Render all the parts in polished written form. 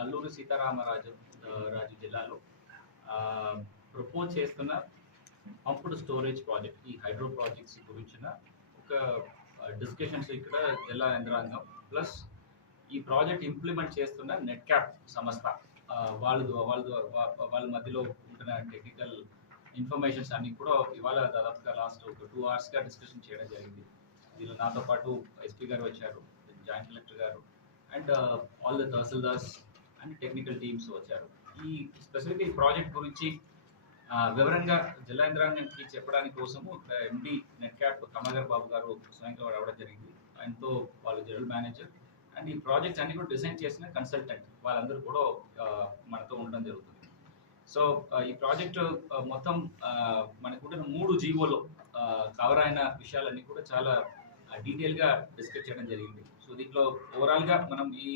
అల్లూరి సీతారామరాజు రాజు జిల్లాలో ప్రపోజ్ చేస్తున్న pumped storage project, ఈ హైడ్రో ప్రాజెక్ట్స్ గురించిన ఒక డిస్కషన్స్ ఇక్కడ జిల్లా యంత్రాంగం ప్లస్ ఈ ప్రాజెక్ట్ ఇంప్లిమెంట్ చేస్తున్న నెట్ క్యాప్ సంస్థ వాళ్ళ మధ్యలో ఉంటున్న టెక్నికల్ ఇన్ఫర్మేషన్స్ అన్ని కూడా ఇవాళ దాదాపుగా లాస్ట్ ఒక 2 అవర్స్గా డిస్కషన్ చేయడం జరిగింది. దీనిలో నాతో పాటు ఎస్పీ గారు వచ్చారు, జాయింట్ కలెక్టర్ గారు and all the tahsildars and technical teams వచ్చారు. ఈ స్పెసిఫిక్ ఈ ప్రాజెక్ట్ గురించి వివరంగా జిల్లా యంత్రాంగానికి చెప్పడానికి కోసము ఎండి నెట్ క్యాప్ కమగర్ బాబు గారు స్వయంగా రావడం జరిగింది. ఆయనతో వాళ్ళు జనరల్ మేనేజర్ అండ్ ఈ ప్రాజెక్ట్స్ అన్ని కూడా డిజైన్ చేసిన కన్సల్టెంట్ వాళ్ళందరూ కూడా మనతో ఉండడం జరుగుతుంది. సో ఈ ప్రాజెక్టు మొత్తం మనకుంటున్న 3 జీవోలో కవర్ అయిన విషయాలన్నీ కూడా చాలా డీటెయిల్గా డిస్కస్ చేయడం జరిగింది. సో దీంట్లో ఓవరాల్గా మనం ఈ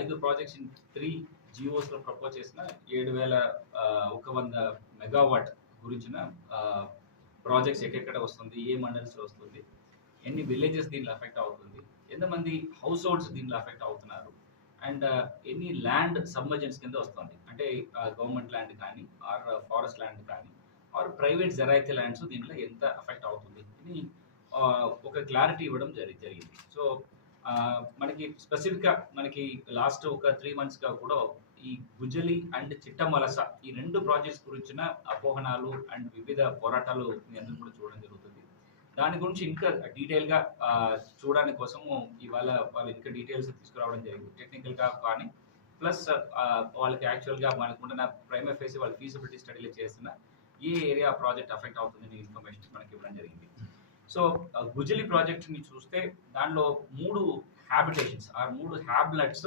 5 ప్రాజెక్ట్స్ 3 జియోస్లో ప్రపోజ్ చేసిన 7,100 మెగావాట్ గురించిన ప్రాజెక్ట్స్ ఎక్కడెక్కడ వస్తుంది, ఏ మండల్స్లో వస్తుంది, ఎన్ని విలేజెస్ దీంట్లో అఫెక్ట్ అవుతుంది, ఎంతమంది హౌస్ హోల్డ్స్ దీంట్లో అఫెక్ట్ అవుతున్నారు అండ్ ఎన్ని ల్యాండ్ సబ్మర్జెన్స్ కింద వస్తుంది, అంటే గవర్నమెంట్ ల్యాండ్ కానీ ఆర్ ఫారెస్ట్ ల్యాండ్ కానీ ఆర్ ప్రైవేట్ జరైతే ల్యాండ్స్ దీంట్లో ఎంత అఫెక్ట్ అవుతుంది అని ఒక క్లారిటీ ఇవ్వడం జరిగింది. సో మనకి స్పెసిఫిక్గా మనకి లాస్ట్ ఒక 3 monthsగా కూడా ఈ గుజ్జలి అండ్ చిట్టమలస ఈ 2 ప్రాజెక్ట్స్ గురించిన అపోహనాలు అండ్ వివిధ పోరాటాలు మీ అందరూ కూడా చూడడం జరుగుతుంది. దాని గురించి ఇంకా డీటెయిల్గా చూడడానికి కోసము ఇవాళ వాళ్ళు ఇంకా డీటెయిల్స్ తీసుకురావడం జరిగింది, టెక్నికల్గా కానీ ప్లస్ వాళ్ళకి యాక్చువల్గా మనకున్న ప్రైమరీ ఫేస్ వాళ్ళ ఫీజిబిలిటీ స్టడీలో చేసిన ఏ ఏరియా ప్రాజెక్ట్ అఫెక్ట్ అవుతుందని ఇన్ఫర్మేషన్ మనకి ఇవ్వడం జరిగింది. సో గుజలి ప్రాజెక్ట్ని చూస్తే దానిలో 3 హ్యాబిటేషన్స్ ఆ 3 హ్యాబ్లెట్స్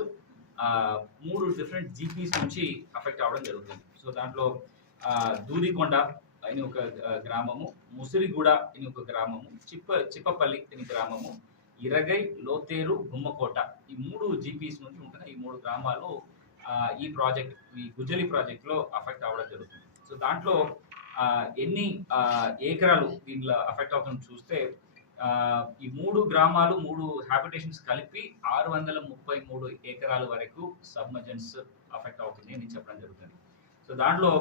3 డిఫరెంట్ జీపీస్ నుంచి అఫెక్ట్ అవ్వడం జరుగుతుంది. సో దాంట్లో దూదికొండ అని ఒక గ్రామము, ముసిరిగూడ అని ఒక గ్రామము, చిప్పపల్లి అని గ్రామము, ఇరగై, లోతేరు, గుమ్మకోట ఈ 3 జీపీస్ నుంచి ఉంటున్న ఈ 3 గ్రామాలు ఈ ప్రాజెక్ట్ ఈ గుజలి ప్రాజెక్ట్లో అఫెక్ట్ అవ్వడం జరుగుతుంది. సో దాంట్లో ఎన్ని ఏకరాలు దీంట్లో అఫెక్ట్ అవుతుందని చూస్తే ఈ 3 గ్రామాలు 3 హ్యాబిటేషన్స్ కలిపి 633 ఏకరాల వరకు సబ్మర్జెన్స్ అఫెక్ట్ అవుతుంది అని చెప్పడం జరుగుతుంది. సో దాంట్లో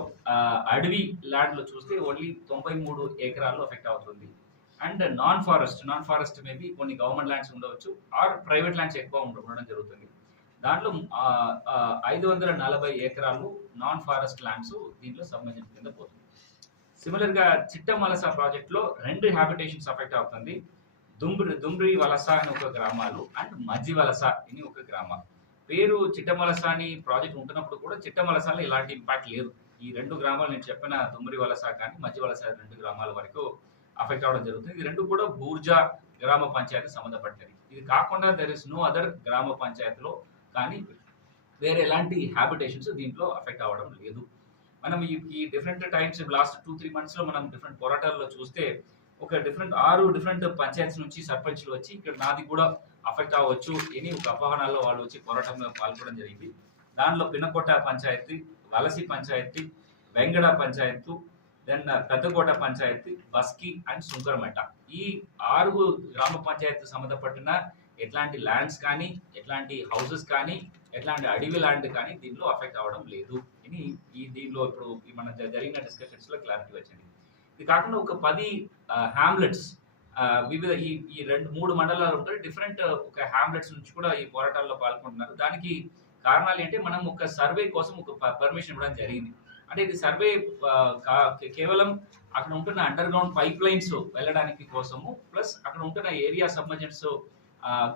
అడవి ల్యాండ్లో చూస్తే ఓన్లీ 93 ఏకరాలు అఫెక్ట్ అవుతుంది అండ్ నాన్ ఫారెస్ట్ మేబీ కొన్ని గవర్నమెంట్ ల్యాండ్స్ ఉండవచ్చు ఆర్ ప్రైవేట్ ల్యాండ్స్ ఎక్కువ ఉండడం జరుగుతుంది. దాంట్లో 540 ఏకరాలు నాన్ ఫారెస్ట్ ల్యాండ్స్ దీంట్లో సబ్మర్జెన్స్ కింద పోతుంది. సిమిలర్గా చిట్టమలస ప్రాజెక్ట్లో 2 హ్యాబిటేషన్స్ అఫెక్ట్ అవుతుంది, దుమ్రి వలస అని ఒక గ్రామాలు అండ్ మజ్జి వలస అని ఒక గ్రామం. పేరు చిట్టమలస అని ప్రాజెక్ట్ ఉంటున్నప్పుడు కూడా చిట్టమలసలో ఎలాంటి ఇంపాక్ట్ లేదు. ఈ 2 గ్రామాలు నేను చెప్పిన దుమ్రి వలస కానీ మజ్జి వలస 2 గ్రామాల వరకు అఫెక్ట్ అవ్వడం జరుగుతుంది. ఇది 2 కూడా బూర్జా గ్రామ పంచాయతీ సంబంధపడ్డది. ఇది కాకుండా దెర్ ఇస్ నో అదర్ గ్రామ పంచాయతీలో కానీ వేరే ఎలాంటి హ్యాబిటేషన్స్ దీంట్లో అఫెక్ట్ అవ్వడం లేదు. మనం ఈ డిఫరెంట్ టైమ్స్ లాస్ట్ 2-3 monthsలో మనం డిఫరెంట్ పోరాటాల్లో చూస్తే ఒక 6 డిఫరెంట్ పంచాయతీస్ నుంచి సర్పంచ్లు వచ్చి ఇక్కడ నాది కూడా అఫెక్ట్ అవ్వచ్చు అని ఒక అపహరణలో వాళ్ళు వచ్చి పోరాటంలో పాల్గొనడం జరిగింది. దానిలో పినకోట పంచాయతీ, వలసి పంచాయతీ, వెంగడ పంచాయతీ, దెన్ పెద్దకోట పంచాయతీ, బస్కి అండ్ సుంకరమెట ఈ 6 గ్రామ పంచాయతీ సంబంధపడిన ఎట్లాంటి ల్యాండ్స్ కానీ ఎట్లాంటి హౌసెస్ కానీ ఎట్లాంటి అడవి ల్యాండ్ కానీ దీనిలో అఫెక్ట్ అవ్వడం లేదు అని దీనిలో ఇప్పుడు మన జరిగిన డిస్కషన్స్లో క్లారిటీ వచ్చింది. ఇది కాకుండా ఒక 10 హ్యామ్లెట్స్ వివిధ ఈ 3 మండలాలు ఉంటాయి, డిఫరెంట్ ఒక హ్యామ్లెట్స్ నుంచి కూడా ఈ పోరాటాల్లో పాల్గొంటున్నారు. దానికి కారణాలు ఏంటి, మనం ఒక సర్వే కోసం ఒక పర్మిషన్ ఇవ్వడం జరిగింది. అంటే ఇది సర్వే కేవలం అక్కడ ఉంటున్న అండర్ గ్రౌండ్ పైప్ లైన్స్ వెళ్ళడానికి కోసము ప్లస్ అక్కడ ఉంటున్న ఏరియా సబ్మర్జెన్స్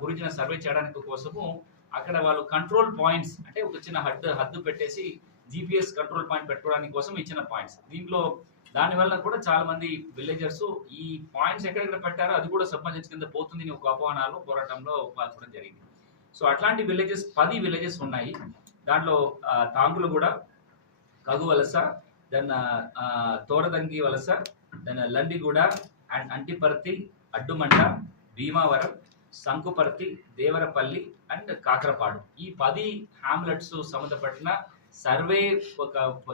గురించిన సర్వే చేయడానికి కోసము అక్కడ వాళ్ళు కంట్రోల్ పాయింట్స్ అంటే ఒక చిన్న హద్దు పెట్టేసి జీపీఎస్ కంట్రోల్ పాయింట్ పెట్టుకోవడానికి కోసం ఇచ్చిన పాయింట్స్. దీంట్లో దానివల్ల కూడా చాలా మంది విలేజర్స్ ఈ పాయింట్స్ ఎక్కడెక్కడ పెట్టారో అది కూడా సబ్మర్జెన్స్ కింద పోతుంది ఒక అపహరణలో పోరాటంలో పాల్గొనడం జరిగింది. సో అట్లాంటి విలేజెస్ 10 విలేజెస్ ఉన్నాయి. దాంట్లో తాంగులగూడ, కగు వలస, then Toradangi Valasa, then Landiguda and Antiparti, Addumanta, Bhimavaram, Sankuparti, Devarapalli and Kakarapadu ఈ 10 హ్యామ్లెట్స్ సంబంధపడిన సర్వే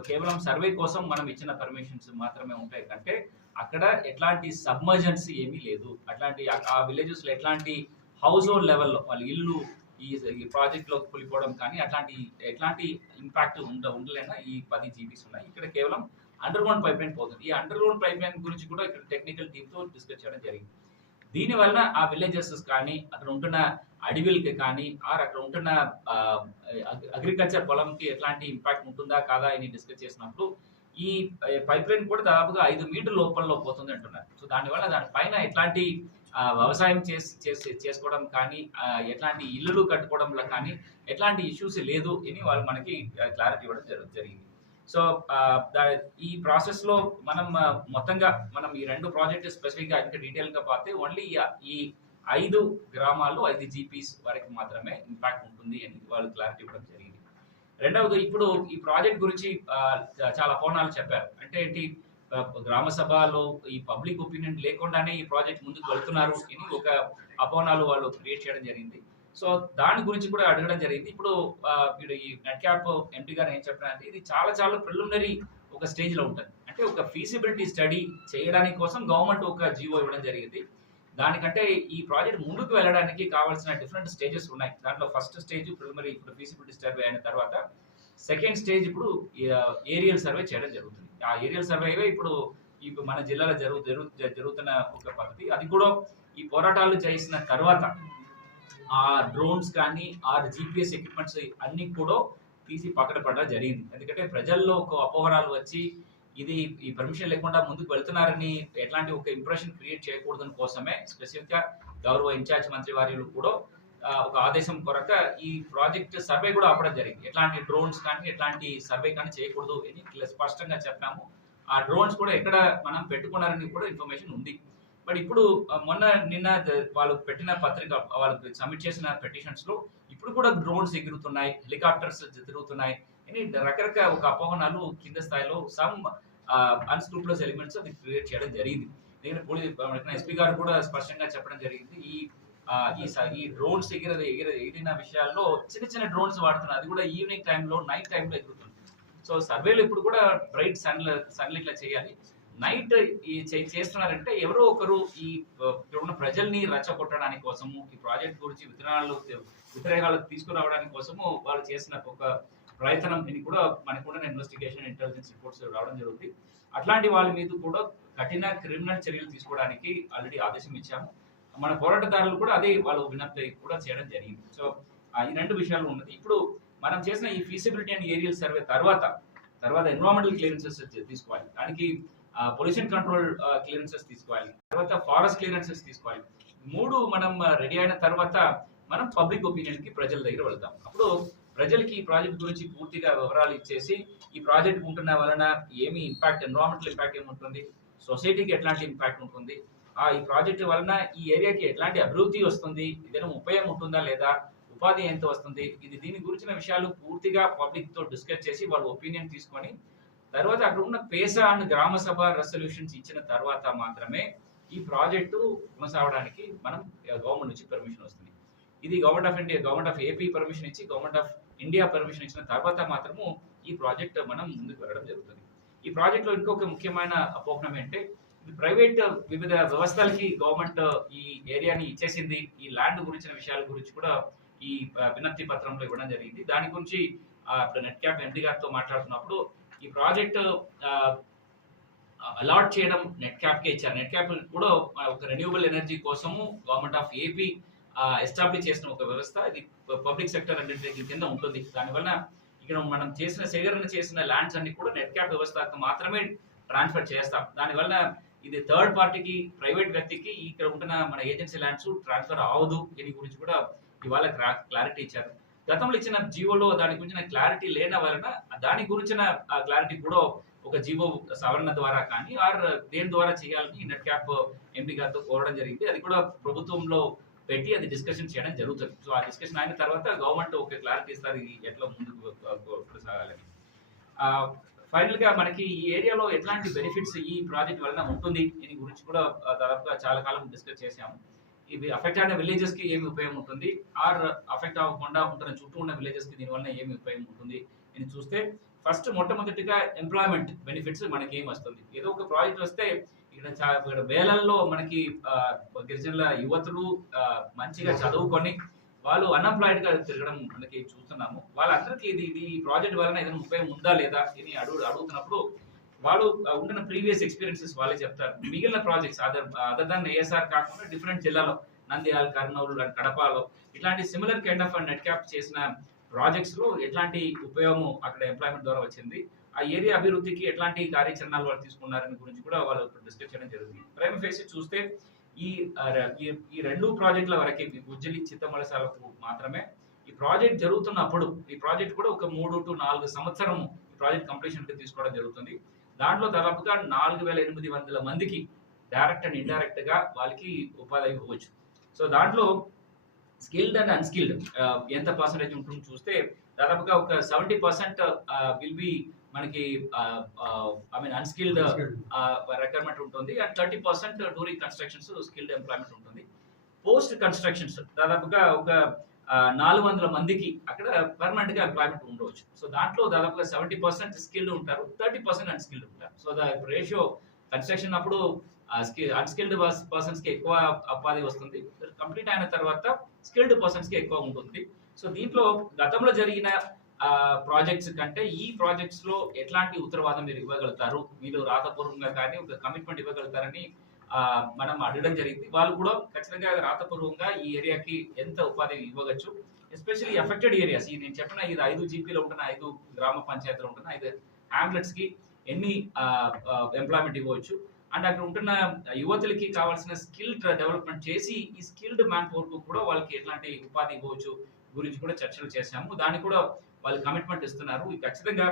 కేవలం సర్వే కోసం మనం ఇచ్చిన పర్మిషన్స్ మాత్రమే ఉంటాయి కంటే అక్కడ ఎట్లాంటి సబ్మర్జెన్స్ ఏమీ లేదు. అట్లాంటి ఆ విలేజెస్లో ఎట్లాంటి హౌస్ హోల్డ్ లెవెల్లో వాళ్ళ ఇల్లు ఈ ప్రాజెక్ట్ లో కూలిపోవడం కానీ ఎట్లాంటి ఇంపాక్ట్ ఉండలేనా ఈ 10 జీబీస్ ఉన్నాయి. ఇక్కడ కేవలం అండర్ గ్రౌండ్ పైప్ లైన్ పోతుంది. ఈ అండర్ గ్రౌండ్ పైప్ లైన్ గురించి కూడా ఇక్కడ టెక్నికల్ టీమ్ తో డిస్కస్ చేయడం జరిగింది. దీని వలన ఆ విలేజెస్ కానీ అక్కడ ఉంటున్న అడవిలకి కానీ అక్కడ ఉంటున్న అగ్రికల్చర్ పొలంకి ఎట్లాంటి ఇంపాక్ట్ ఉంటుందా కాదా అని డిస్కస్ చేసినప్పుడు ఈ పైప్ లైన్ కూడా దాదాపుగా 5 మీటర్ లోపల పోతుంది అంటున్నారు. సో దానివల్ల దానిపైన ఎట్లాంటి వ్యవసాయం చేసుకోవడం కానీ ఎట్లాంటి ఇల్లులు కట్టుకోవడంలో కానీ ఎట్లాంటి ఇష్యూస్ లేదు అని వాళ్ళు మనకి క్లారిటీ ఇవ్వడం జరిగింది. సో ఈ ప్రాసెస్ లో మనం మొత్తంగా మనం ఈ 2 ప్రాజెక్ట్ స్పెసిఫిక్ గా ఇంకా డీటెయిల్ గా పోతే ఓన్లీ ఈ 5 గ్రామాల్లో 5 జీపీస్ వరకు మాత్రమే ఇంపాక్ట్ ఉంటుంది అని వాళ్ళు క్లారిటీ ఇవ్వడం జరిగింది. రెండవది, ఇప్పుడు ఈ ప్రాజెక్ట్ గురించి చాలా అపోహనాలు చెప్పారు. అంటే ఏంటి, గ్రామ సభలో ఈ పబ్లిక్ ఒపీనియన్ లేకుండానే ఈ ప్రాజెక్ట్ ముందుకు వెళ్తున్నారు అని ఒక అపోహనాలు వాళ్ళు క్రియేట్ చేయడం జరిగింది. సో దాని గురించి కూడా అడగడం జరిగింది. ఇప్పుడు ఈ నెట్ క్యాప్ ఎంపీ గారు ఏం చెప్పారంటే ఇది చాలా ప్రిలిమినరీ ఒక స్టేజ్ లో ఉంటుంది. అంటే ఒక ఫీజిబిలిటీ స్టడీ చేయడానికి కోసం గవర్నమెంట్ ఒక జీవో ఇవ్వడం జరిగింది. దానికంటే ఈ ప్రాజెక్ట్ ముందుకు వెళ్ళడానికి కావాల్సిన డిఫరెంట్ స్టేజెస్ ఉన్నాయి. దాంట్లో ఫస్ట్ స్టేజ్ ప్రిలిమినరీ ఇప్పుడు ఫీజిబిలిటీ సర్వే అయిన తర్వాత సెకండ్ స్టేజ్ ఇప్పుడు ఏరియల్ సర్వే చేయడం జరుగుతుంది. ఆ ఏరియల్ సర్వే ఇప్పుడు మన జిల్లాలో జరుగుతున్న ఒక పద్ధతి. అది కూడా ఈ పోరాటాలు చేసిన తర్వాత ఆ డ్రోన్స్ కానీ జీపీఎస్ ఎక్విప్మెంట్స్ అన్ని కూడా తీసి పక్కన పడడం జరిగింది. ఎందుకంటే ప్రజల్లో ఒక అపోహరాలు వచ్చి ఇది ఈ పర్మిషన్ లేకుండా ముందుకు వెళ్తున్నారని ఎట్లాంటి ఒక ఇంప్రెషన్ క్రియేట్ చేయకూడదని కోసమే స్పెసిఫిక్ గా గౌరవ ఇన్ఛార్జ్ మంత్రి వారిలు కూడా ఒక ఆదేశం కొరక ఈ ప్రాజెక్ట్ సర్వే కూడా ఆపడం జరిగింది. ఎట్లాంటి డ్రోన్స్ కానీ ఎట్లాంటి సర్వే కానీ చేయకూడదు అని స్పష్టంగా చెప్పాము. ఆ డ్రోన్స్ కూడా ఎక్కడ మనం పెట్టుకున్నారని కూడా ఇన్ఫర్మేషన్ ఉంది. బట్ ఇప్పుడు నిన్న వాళ్ళు పెట్టిన పత్రిక, వాళ్ళు సబ్మిట్ చేసిన పెటిషన్స్ లో ఇప్పుడు కూడా డ్రోన్స్ ఎగురుతున్నాయి, హెలికాప్టర్స్ తిరుగుతున్నాయి అని రకరకాల ఒక అపోహనాలు కింద స్థాయిలో సమ్ అన్స్క్రూపులస్ ఎలిమెంట్స్ అది క్రియేట్ చేయడం జరిగింది. ఎస్పీ గారు కూడా స్పష్టంగా చెప్పడం జరిగింది. ఈ డ్రోన్స్ ఎగిరిన విషయాల్లో చిన్న డ్రోన్స్ వాడుతున్నారు. అది కూడా ఈవినింగ్ టైంలో, నైట్ టైంలో ఎగురుతుంది. సో సర్వేలు ఇప్పుడు కూడా బ్రైట్ సన్లైట్ లా చేయాలి. నైట్ చేస్తున్నారంటే ఎవరో ఒకరు ఈ ఉన్న ప్రజల్ని రెచ్చగొట్టడానికి కోసము, ఈ ప్రాజెక్ట్ గురించి వ్యతిరేకాలు తీసుకురావడానికి కోసము వాళ్ళు చేసిన ఒక ప్రయత్నం అని కూడా మనకున్న ఇన్వెస్టిగేషన్ ఇంటెలిజెన్స్ రిపోర్ట్స్ రావడం జరుగుతుంది. అట్లాంటి వాళ్ళ మీద కూడా కఠిన క్రిమినల్ చర్యలు తీసుకోవడానికి ఆల్రెడీ ఆదేశం ఇచ్చాము. మన పోరాటదారులు కూడా అదే వాళ్ళు విజ్ఞప్తి కూడా చేయడం జరిగింది. సో ఈ 2 విషయాలు ఉన్నది. ఇప్పుడు మనం చేసిన ఈ ఫీజిబిలిటీ అండ్ ఏరియల్ సర్వే తర్వాత ఎన్విరాన్మెంటల్ క్లియరెన్సెస్ తీసుకోవాలి. దానికి పొల్యూషన్ కంట్రోల్ క్లియరెన్సెస్ తీసుకోవాలి, తర్వాత ఫారెస్ట్ క్లియరెన్సెస్ తీసుకోవాలి. 3 మనం రెడీ అయిన తర్వాత మనం పబ్లిక్ ఒపీనియన్ కి ప్రజల దగ్గర వెళ్తాం. అప్పుడు ప్రజలకి ఈ ప్రాజెక్ట్ గురించి పూర్తిగా వివరాలు ఇచ్చేసి ఈ ప్రాజెక్ట్ ఉంటున్న వలన ఏమి ఇంపాక్ట్, ఎన్విరాన్మెంటల్ ఇంపాక్ట్ ఏముంటుంది, సొసైటీకి ఎట్లాంటి ఇంపాక్ట్ ఉంటుంది, ఈ ప్రాజెక్ట్ వలన ఈ ఏరియాకి ఎట్లాంటి అభివృద్ధి వస్తుంది, ఏదైనా ఉపయోగం ఉంటుందా లేదా, ఉపాధి ఎంత వస్తుంది, దీని గురించిన విషయాలు పూర్తిగా పబ్లిక్ తో డిస్కస్ చేసి వాళ్ళ ఒపీనియన్ తీసుకొని తర్వాత అక్కడ ఉన్న పేసా అండ్ గ్రామ సభ రెసల్యూషన్స్ ఇచ్చిన తర్వాత మాత్రమే ఈ ప్రాజెక్టు కొనసాగడానికి మనం గవర్నమెంట్ నుంచి పర్మిషన్ వస్తుంది. ఇది గవర్నమెంట్ ఆఫ్ ఏపీ పర్మిషన్ ఇచ్చి గవర్నమెంట్ ఆఫ్ ఇండియా పర్మిషన్ ఇచ్చిన తర్వాత మాత్రము ఈ ప్రాజెక్ట్ మనం ముందుకు వెళ్ళడం జరుగుతుంది. ఈ ప్రాజెక్ట్ లో ఇంకొక ముఖ్యమైన అపోహనం ఏంటంటే ప్రైవేట్ వివిధ వ్యవస్థలకి గవర్నమెంట్ ఈ ఏరియాని ఇచ్చేసింది. ఈ ల్యాండ్ గురించిన విషయాల గురించి కూడా ఈ వినతి పత్రంలో ఇవ్వడం జరిగింది. దాని గురించి నెట్ క్యాప్ ఎంపీ గారితో మాట్లాడుతున్నప్పుడు ఈ ప్రాజెక్ట్ అలాట్ చేయడం నెట్ క్యాప్ కే ఇచ్చారు. నెట్ క్యాప్ కూడా ఒక రెన్యూవబుల్ ఎనర్జీ కోసము గవర్నమెంట్ ఆఫ్ ఏపీ ఎస్టాబ్లిష్ చేసిన ఒక వ్యవస్థ. ఇది పబ్లిక్ సెక్టర్ అండర్టేకింగ్ కింద ఉంటుంది. దానివల్ల ఇక్కడ మనం సేకరణ చేసిన ల్యాండ్స్ అన్ని కూడా నెట్ క్యాప్ వ్యవస్థకు మాత్రమే ట్రాన్స్ఫర్ చేస్తాం. దానివల్ల ఇది థర్డ్ పార్టీకి, ప్రైవేట్ వ్యక్తికి ఇక్కడ ఉంటున్న మన ఏజెన్సీ ల్యాండ్స్ ట్రాన్స్ఫర్ అవ్వదు. దీని గురించి కూడా ఇవాళ క్లారిటీ ఇచ్చారు. గతంలో ఇచ్చిన జీవోలో దాని గురించిన క్లారిటీ లేని వలన దాని గురించిన క్లారిటీ కూడా ఒక జీవో సవరణ ద్వారా కానీ దేని ద్వారా చేయాలని నెట్ క్యాప్ ఎంపీ గారితో కోరడం జరిగింది. అది కూడా ప్రభుత్వంలో పెట్టి అది డిస్కషన్ చేయడం జరుగుతుంది. సో ఆ డిస్కషన్ అయిన తర్వాత గవర్నమెంట్ ఒక క్లారిటీ ఇస్తారు ఎట్లా ముందుకు సాగాలని. ఫైనల్ గా మనకి ఈ ఏరియాలో ఎట్లాంటి బెనిఫిట్స్ ఈ ప్రాజెక్ట్ వలన ఉంటుంది దీని గురించి కూడా దాదాపుగా చాలా కాలం డిస్కస్ చేసాము. ఇవి అఫెక్ట్ అయిన విలేజెస్ కి ఏమి ఉపయోగం ఉంటుంది, అఫెక్ట్ అవ్వకుండా ఉంటున్న చుట్టూ ఉన్న విలేజెస్ కి దీనివల్ల ఏమి ఉపయోగం ఉంటుంది అని చూస్తే ఫస్ట్ మొట్టమొదటిగా ఎంప్లాయ్మెంట్ బెనిఫిట్స్ మనకి ఏమి వస్తుంది. ఏదో ఒక ప్రాజెక్ట్ వస్తే ఇక్కడ వేలల్లో మనకి గిరిజనుల యువతులు మంచిగా చదువుకొని వాళ్ళు అన్ఎంప్లాయిడ్ గా తిరగడం మనకి చూస్తున్నాము. వాళ్ళందరికీ ఇది ఈ ప్రాజెక్ట్ వలన ఏదైనా ఉపయోగం ఉందా లేదా అని అడుగుతున్నప్పుడు వాళ్ళు ఉన్న ప్రీవియస్ ఎక్స్పీరియన్సెస్ వాళ్ళే చెప్తారు. మిగిలిన ప్రాజెక్ట్స్ అదర్ దాన్ ఏఎస్ఆర్ కాకుండా డిఫరెంట్ జిల్లాలో నంద్యాల, కర్నూలు, కడపలో ఇట్లాంటి similar kind of net cap చేసిన ప్రాజెక్ట్స్ లో ఎట్లాంటి ఉపయోగం అక్కడ ఎంప్లాయ్మెంట్ ద్వారా వచ్చింది, ఆ ఏరియా అభివృద్ధికి ఎట్లాంటి కార్యాచరణలు వాళ్ళు తీసుకున్నారని గురించి కూడా వాళ్ళు డిస్కస్ చేయడం జరుగుతుంది. ప్రైమ్ ఫేస్ చూస్తే ఈ ఈ రెండు ప్రాజెక్టుల వరకే ఉజ్జలి చిత్తమలసాలకు మాత్రమే ఈ ప్రాజెక్ట్ జరుగుతున్నప్పుడు ఈ ప్రాజెక్ట్ కూడా ఒక 3 to 4 సంవత్సరం ఈ ప్రాజెక్ట్ కంప్లీషన్ తీసుకోవడం జరుగుతుంది. దాంట్లో దాదాపుగా 4800 మందికి డైరెక్ట్ అండ్ ఇండైరెక్ట్ గా వాళ్ళకి ఉపాధి ఇవ్వచ్చు. సో దాంట్లో స్కిల్డ్ అండ్ అన్స్కిల్డ్ ఎంత పర్సెంటేజ్ ఉంటుంది చూస్తే దాదాపుగా ఒక 70% విల్ బి మనకి ఐ మీన్ అన్స్కిల్డ్ రిక్వైర్మెంట్ ఉంటుంది and 30% during constructions skilled employment ఉంటుంది. పోస్ట్ కన్స్ట్రక్షన్స్ దాదాపుగా ఒక 400 మందికి అక్కడ పర్మనెంట్ గా ఎంప్లాయ్మెంట్ ఉండవచ్చు. సో దాంట్లో దాదాపుగా 70% స్కిల్డ్ ఉంటారు, 30% అన్స్కిల్డ్ ఉంటారు. సో ద రేషియో కన్స్ట్రక్షన్ అప్పుడు అన్స్కిల్డ్ పర్సన్స్ కి ఎక్కువ ఉపాధి వస్తుంది, కంప్లీట్ అయిన తర్వాత స్కిల్డ్ పర్సన్స్ కి ఎక్కువ ఉంటుంది. సో దీంట్లో గతంలో జరిగిన ప్రాజెక్ట్స్ కంటే ఈ ప్రాజెక్ట్స్ లో ఎట్లాంటి ఉత్తరవాదం మీరు ఇవ్వగలుగుతారు, మీరు రాతపూర్వకంగా కానీ ఒక కమిట్మెంట్ ఇవ్వగలుగుతారని మనం అడగడం జరిగింది. వాళ్ళు కూడా ఖచ్చితంగా రాతపూర్వకంగా ఈ ఏరియాకి ఎంత ఉపాధి ఇవ్వవచ్చు, ఎస్పెషల్లీ ఎఫెక్టెడ్ ఏరియాస్ ఈ నేను చెప్పిన ఇది 5 జీపీలో ఉంటున్న 5 గ్రామ పంచాయతీలో ఉంటున్న 5 హ్యామ్లెట్స్ కి ఎన్ని ఎంప్లాయ్మెంట్ ఇవ్వచ్చు అండ్ అక్కడ ఉంటున్న యువతులకి కావాల్సిన స్కిల్ డెవలప్మెంట్ చేసి ఈ స్కిల్డ్ మ్యాన్ పవర్ కు కూడా వాళ్ళకి ఎట్లాంటి ఉపాధి ఇవ్వచ్చు గురించి కూడా చర్చలు చేశాము. దానికి కూడా వాళ్ళు కమిట్మెంట్ ఇస్తున్నారు. ఖచ్చితంగా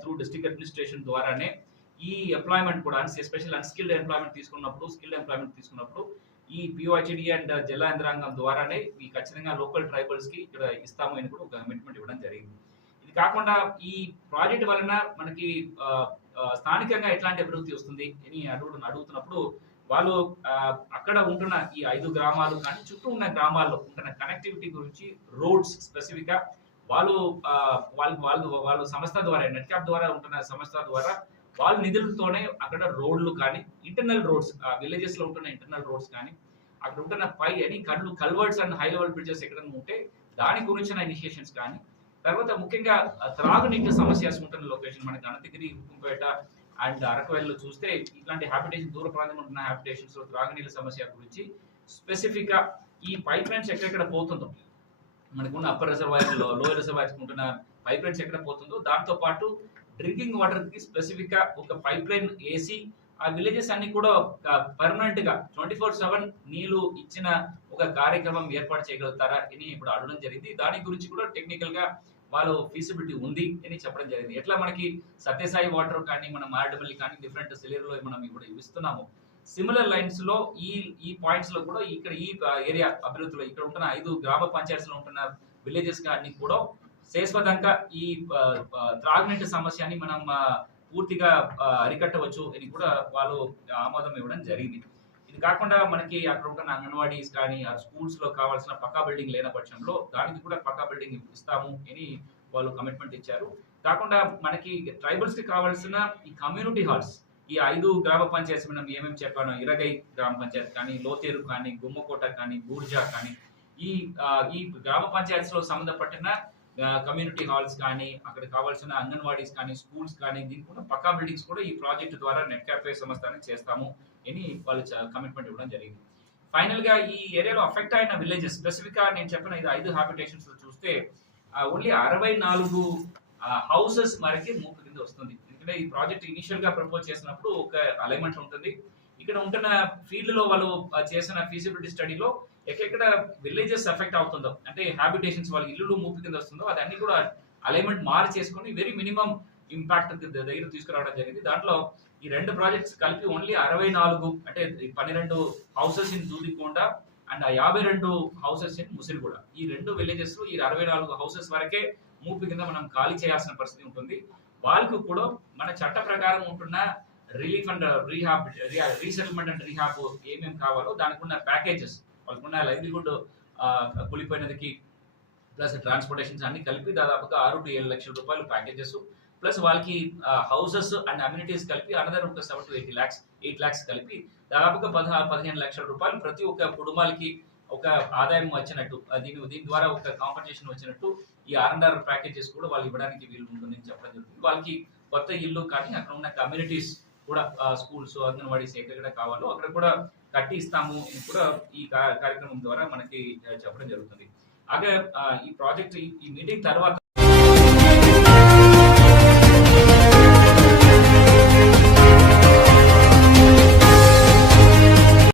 త్రూ డిస్ట్రిక్ట్ అడ్మినిస్ట్రేషన్ ద్వారానే ఈ ఎంప్లాయ్మెంట్ కూడా ఎస్పెషల్ అన్స్కిల్డ్ ఎంప్లాయ్మెంట్ తీసుకున్నప్పుడు స్కిల్డ్ ఎంప్లాయ్మెంట్ తీసుకున్నప్పుడు ఈ పిఓహెచ్డి అండ్ జిల్లా యంత్రాంగం ద్వారానే ఈ ఖచ్చితంగా లోకల్ ట్రైబల్స్ కి ఇక్కడ ఇస్తాము అని కూడా ఒక కమిట్మెంట్ ఇవ్వడం జరిగింది. ఇది కాకుండా ఈ ప్రాజెక్ట్ వలన మనకి స్థానికంగా ఎట్లాంటి అభివృద్ధి వస్తుంది అని అడుగుతున్నప్పుడు వాళ్ళు అక్కడ ఉంటున్న ఈ 5 గ్రామాలు కానీ చుట్టూ ఉన్న గ్రామాల్లో ఉంటున్న కనెక్టివిటీ గురించి రోడ్స్ స్పెసిఫిక్ గా వాళ్ళు సంస్థ ద్వారా నెట్ క్యాప్ ద్వారా ఉంటున్న సంస్థ ద్వారా వాళ్ళ నిధులతోనే అక్కడ రోడ్లు కానీ ఇంటర్నల్ రోడ్స్ విలేజెస్ లో ఉంటున్న ఇంటర్నల్ రోడ్స్ కానీ అక్కడ ఉంటున్న culverts and high level bridges ఎక్కడైనా ఉంటే దాని గురించిన ఇనిషియేషన్స్ కానీ, తర్వాత ముఖ్యంగా త్రాగునీటి సమస్యస్ ఉంటున్న లొకేషన్ మనకి అనంతగిరి, హుకుంపేట అండ్ అరకవెల్లో చూస్తే ఇట్లాంటి హ్యాబిటేషన్ దూర ప్రాంతంలో ఉంటున్న హ్యాబిటేషన్స్ లో త్రాగునీళ్ళ సమస్య గురించి స్పెసిఫిక్ గా ఈ పైప్ లైన్స్ ఎక్కడెక్కడ పోతుందో మనకున్న అప్పర్ రిజర్వాయర్ లోయర్ రిజర్వాయర్స్ ఉంటున్న పైప్ లైన్స్ ఎక్కడ పోతుందో దాంతో పాటు డ్రింకింగ్ వాటర్ కి స్పెసిఫిక్ గా ఒక పైప్ లైన్ వేసి ఆ విలేజెస్ అన్ని కూడా పర్మనెంట్ గా 24/7 నీళ్లు ఇచ్చిన ఒక కార్యక్రమం ఏర్పాటు చేయగలుగుతారా అని ఇప్పుడు అడగడం జరిగింది. దాని గురించి కూడా టెక్నికల్ గా వాళ్ళు ఫీజిబిలిటీ ఉంది అని చెప్పడం జరిగింది. ఎట్లా మనకి సత్యసాయి వాటర్ కానీ మనం మారేడుమల్లి కానీ డిఫరెంట్ సెలూరులో మనం ఇప్పుడు ఇస్తున్నాము, సిమిలర్ లైన్స్ లో ఈ పాయింట్స్ లో కూడా ఇక్కడ ఈ ఏరియా అభివృద్ధిలో ఇక్కడ ఉంటున్న 5 గ్రామ పంచాయతీలో ఉంటున్న విలేజెస్ కానీ కూడా శాశ్వతంగా ఈ త్రాగునీటి సమస్యని మనం పూర్తిగా అరికట్టవచ్చు అని కూడా వాళ్ళు ఆమోదం ఇవ్వడం జరిగింది. ఇది కాకుండా మనకి అక్కడ ఉంటున్న అంగన్వాడీస్ కానీ ఆ స్కూల్స్ లో కావాల్సిన పక్కా బిల్డింగ్ లేని పక్షంలో దానికి కూడా పక్కా బిల్డింగ్ ఇస్తాము అని వాళ్ళు కమిట్మెంట్ ఇచ్చారు. కాకుండా మనకి ట్రైబల్స్ కి కావాల్సిన ఈ కమ్యూనిటీ హాల్స్ ఈ 5 గ్రామ పంచాయతీ మనం ఏమేమి చెప్పాను, ఇరగై గ్రామ పంచాయతీ కానీ, లోతేరు కానీ, గుమ్మకోట కానీ, బూర్జా కానీ ఈ గ్రామ పంచాయతీలో సంబంధపట్టిన కమ్యూనిటీ హాల్స్ కానీ అక్కడ కావాల్సిన అంగన్వాడీస్ కానీ స్కూల్స్ కానీ దీనికి కూడా పక్కా బిల్డింగ్స్ కూడా ఈ ప్రాజెక్ట్ ద్వారా నెట్ క్యాఫే సంస్థని చేస్తాము అని వాళ్ళు కమిట్మెంట్ ఇవ్వడం జరిగింది. ఫైనల్ గా ఈ ఏరియాలో అఫెక్ట్ అయిన విలేజెస్ స్పెసిఫిక్ గా నేను చెప్పిన ఇది 5 హ్యాబిటేషన్స్ చూస్తే ఓన్లీ 64 హౌసెస్ మనకి మూపు కింద వస్తుంది. ఎందుకంటే ఈ ప్రాజెక్ట్ ఇనిషియల్ గా ప్రపోజ్ చేసినప్పుడు ఒక అలైన్మెంట్ ఉంటుంది. ఇక్కడ ఉంటున్న ఫీల్డ్ లో వాళ్ళు చేసిన ఫీజిబిలిటీ స్టడీలో ఎక్కడెక్కడ విలేజెస్ ఎఫెక్ట్ అవుతుందో అంటే హ్యాబిటేషన్స్ వాళ్ళ ఇల్లు మూపు కింద వస్తుందో అదన్నీ కూడా అలైన్మెంట్ చేసుకొని వెరీ మినిమం ఇంపాక్ట్ దగ్గర తీసుకురావడం జరిగింది. దాంట్లో ఈ 2 ప్రాజెక్ట్స్ కలిపి ఓన్లీ 64 అంటే 12 houses in Dudikonda and 52 houses in Musiriguda ఈ 2 విలేజెస్ ఈ 64 హౌసెస్ వరకే మూపు కింద మనం ఖాళీ చేయాల్సిన పరిస్థితి ఉంటుంది. వాళ్ళకు కూడా మన చట్ట ప్రకారం ఉంటున్న relief and rehab resettlement and rehab ఏమేమి కావాలో దానికి ఉన్న ప్యాకేజెస్ వాళ్ళకున్న లైవ్లీహుడ్ కూలిపోయినదికి ప్లస్ ట్రాన్స్పోర్టేషన్స్ అన్ని కలిపి దాదాపుగా 6 to 7 లక్షల రూపాయలు ప్యాకేజెస్ ప్లస్ వాళ్ళకి హౌసెస్ అండ్ అమ్యూనిటీస్ కలిపి అనదర్ ఒక 7 to 8 lakhs కలిపి దాదాపుగా 16-15 లక్షల రూపాయలు ప్రతి ఒక్క కుటుంబాలకి ఒక ఆదాయం వచ్చినట్టు, దీని ద్వారా ఒక కాంపన్సేషన్ వచ్చినట్టు ఈ R&R ప్యాకేజెస్ కూడా వాళ్ళు ఇవ్వడానికి వీలు ఉంటుందని చెప్పడం జరుగుతుంది. వాళ్ళకి కొత్త ఇల్లు కానీ అక్కడ ఉన్న కమ్యూనిటీస్ కూడా స్కూల్స్, అంగన్వాడీస్ ఎక్కడ కావాలో అక్కడ కూడా కట్టి ఇస్తాము అని కూడా ఈ కార్యక్రమం ద్వారా మనకి చెప్పడం జరుగుతుంది. అలాగే ఈ ప్రాజెక్ట్ ఈ మీటింగ్ తర్వాత